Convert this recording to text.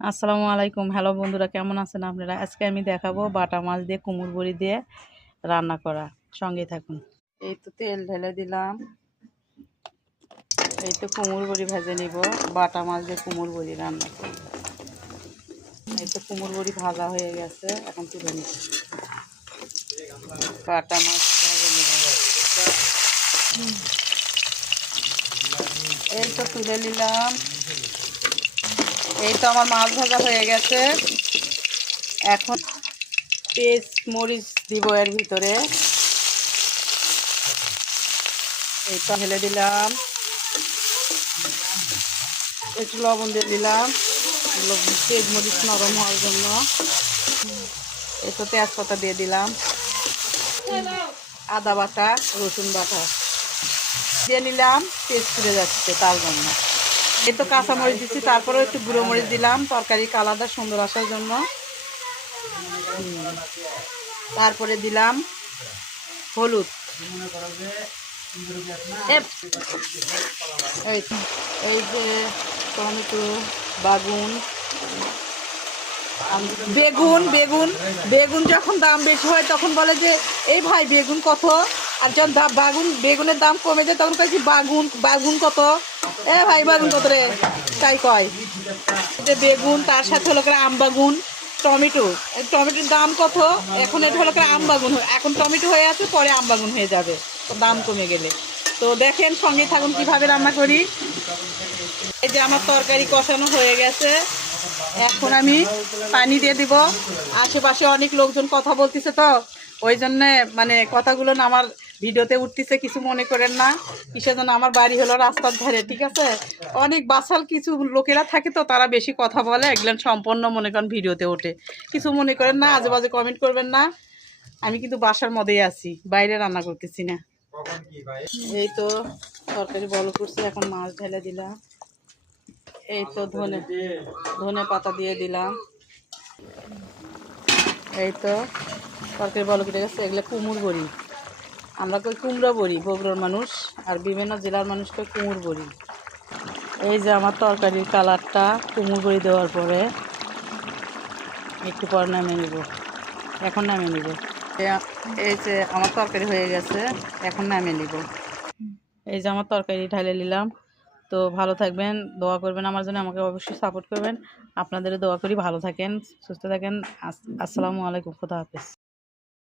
আসসালামু আলাইকুম। হ্যালো বন্ধুরা, কেমন আছেন আপনারা? আজকে আমি দেখাবো বাটা মাছ দিয়ে কুমড়ো বড়ি দিয়ে রান্না করা। সঙ্গে থাকুন। এই তো তেল ঢেলে দিলাম। এই তো কুমড়ো বড়ি ভেজে নিব। বাটা মাছ দিয়ে কুমড়ো বড়ি রান্না করব। এই তো কুমড়ো বড়ি ভাজা হয়ে গেছে, এখন তুলে নিব। বাটা মাছ ভেজে নিব। এই তো তুলে নিলাম। এই তো আমার মাছ ভাজা হয়ে গেছে। এখন পেঁয়াজ মরিচ দিব এর ভিতরে। এই তো ঢেলে দিলাম। একটু লবণ দিয়ে দিলাম পেঁয়াজ মরিচ নরম হওয়ার জন্য। এই তো তেজপাতা দিয়ে দিলাম, আদা বাটা, রসুন বাটা দিয়ে নিলাম। পেস্ট ফুটে যাচ্ছে তার জন্য। এই তো কাঁচামরিচ দিচ্ছি, তারপরেও একটু গুঁড়ো মরিচ দিলাম তরকারি কালারটা সুন্দর আসার জন্য। তারপরে দিলাম হলুদ। এই যে টমেটো, বেগুন বেগুন বেগুন বেগুন যখন দাম বেশি হয় তখন বলে যে এই ভাই বেগুন কত, আর যখন বেগুনের দাম কমে যায় তখন কয় যে বাগুন কত, এ ভাই বাগুন কত রে, তাই কয় যে বেগুন। তার সাথে হলো করে আম বাগুন, টমেটোর দাম কত, এখন এটা হলো করে আম বাগুন, এখন টমেটো হয়ে আছে, পরে আম বাগুন হয়ে যাবে দাম কমে গেলে। তো দেখেন, সঙ্গে থাকুন কিভাবে রান্না করি। এই যে আমার তরকারি কষানো হয়ে গেছে, এখন আমি পানি দিয়ে দিব। আশেপাশে অনেক লোকজন কথা বলতেছে, তো ওই জন্যে মানে কথাগুলো না আমার ভিডিওতে উঠতেছে, কিছু মনে করেন না। কিসের জন্য, আমার বাড়ি হলো রাস্তার ধারে, ঠিক আছে। অনেক বাসাল কিছু লোকেরা থাকে, তো তারা বেশি কথা বলে, এগুলো সম্পূর্ণ মনে করেন ভিডিওতে ওঠে। কিছু মনে করেন না, আজে বাজে কমেন্ট করবেন না। আমি কিন্তু বাসার মধ্যেই আছি, বাইরে রান্না করতেছি না। এই তো তরকারি বড় করছে, এখন মাছ ঢেলে দিলাম। এই তো ধনে পাতা দিয়ে দিলাম। এই তো তরকারি বলো কেটে গেছে, এগুলো কুমড়ো বড়ি। আমরা কই কুমড়ো বড়ি, বগুড়ার মানুষ, আর বিভিন্ন জেলার মানুষ কই কুমড়ো বড়ি। এই যে আমার তরকারির কালারটা কুমড়ো বড়ি দেওয়ার পরে একটু পর নামিয়ে নিব। এখন নামিয়ে নিব। এই যে আমার তরকারি হয়ে গেছে, এখন নামিয়ে নিব। এই যে আমার তরকারি ঢালে নিলাম। তো ভালো থাকবেন, দোয়া করবেন আমার জন্য, আমাকে অবশ্যই সাপোর্ট করবেন। আপনাদেরও দোয়া করি, ভালো থাকেন, সুস্থ থাকেন। আসসালামু আলাইকুম, খুদা হাফেজ।